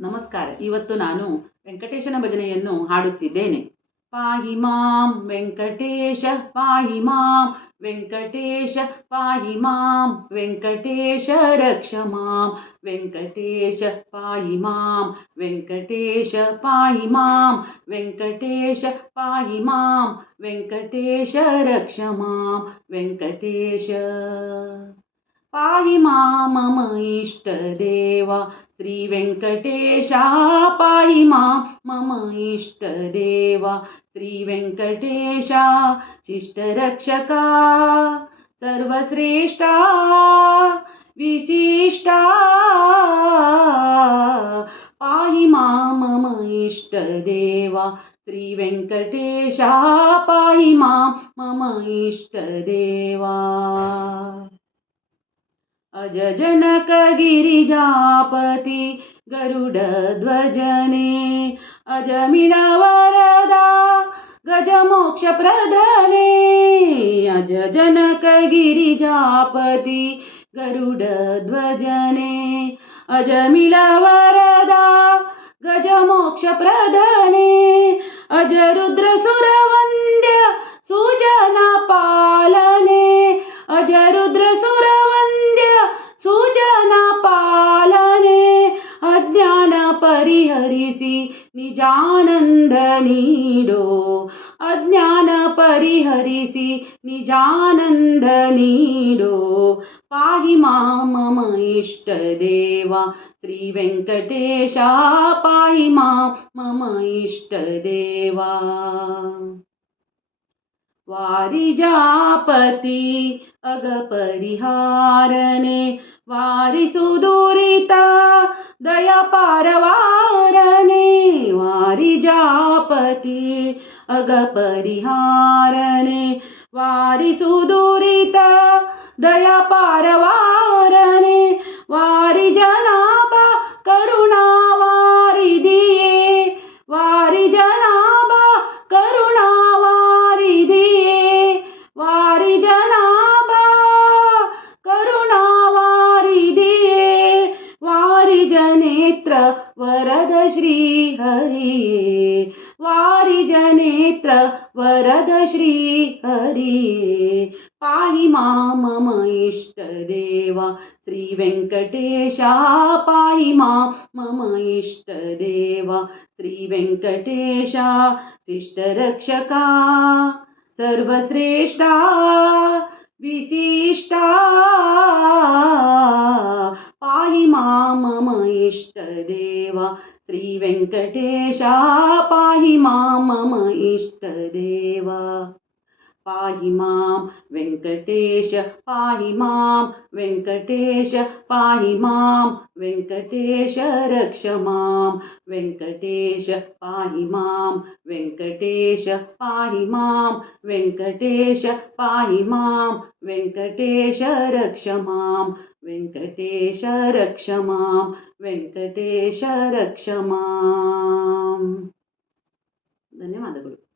ನಮಸ್ಕಾರ. ಇವತ್ತು ನಾನು ವೆಂಕಟೇಶನ ಭಜನೆಯನ್ನು ಹಾಡುತ್ತಿದ್ದೇನೆ. ಪಾಹಿ ಮಾಂ ವೆಂಕಟೇಶ, ಪಾಹಿ ಮಾಂ ವೆಂಕಟೇಶ, ಪಾಹಿ ಮಾಂ ವೆಂಕಟೇಶ, ರಕ್ಷ ಮಾಂ ವೆಂಕಟೇಶ, ಪಾಹಿ ಮಾಂ ವೆಂಕಟೇಶ, ಪಾಹಿ ಮಾಂ ವೆಂಕಟೇಶ, ಪಾಹಿ ಮಾಂ ವೆಂಕಟೇಶ, ರಕ್ಷ ಮಾಂ ವೆಂಕಟೇಶ. पाहि मां मम इष्टदेवा श्री वेंकटेशा, पाहि मां मम इष्टदेवा श्री वेंकटेशा, शिष्टरक्षका सर्वश्रेष्ठा विशिष्टा, पाहि मां मम इष्टदेवा श्री वेंकटेशा, पाहि मां मम इष्टदेवा. अज जनक गिरिजापति गरुडध्वजने, अजमिल वरदा गजमोक्ष प्रदने, अज जनक गिरिजापति गरुडध्वजने, अजमिल वरदा गजमोक्ष प्रदने, अज रुद्र सुरवन्द्य सुजना पालने, अज रुद्र सुरवन्द्य सुजना पालने, अज्ञान परिहरिसि निजानंद नीडो, अज्ञान परिहरिसि निजानंद नीडो, पाहि मां मम इष्टदेवा श्री वेंकटेशा, पाहि मां मम इष्टदेवा. वारिजापति अगपरिहारने, वारिसुदुरिता दया पारवारने, वारिजापति अगपरिहारने, वारिसुदुरिता दया पारवारने, वारिजनाभ करुणावारिधिये, वारिजनाभ करुणावारिधिये, वारिजनाभ करुणावारिधिये, वारिजनेत्र वरद श्री हरिये, वारिजनेत्र वरद श्री हरिये, पाहि मां मम इष्टदेवा श्री वेंकटेशा, पाहि मां मम इष्टदेवा श्री वेंकटेशा, शिष्टरक्षका सर्वश्रेष्ठा विशिष्टा, पाहि मां मम इष्टदेवा श्री वेंकटेशा, पाहि मां मम इष्टदेवा. पाहि मां वेंकटेश, पाहि मां वेंकटेश, पाहि मां वेंकटेश, रक्ष मां वेंकटेश, पाहि मां वेंकटेश, पाहि मां वेंकटेश, पाहि मां वेंकटेश, रक्ष मां वेंकटेश, रक्ष मां वेंकटेश, रक्ष मां. ಧನ್ಯವಾದಗಳು.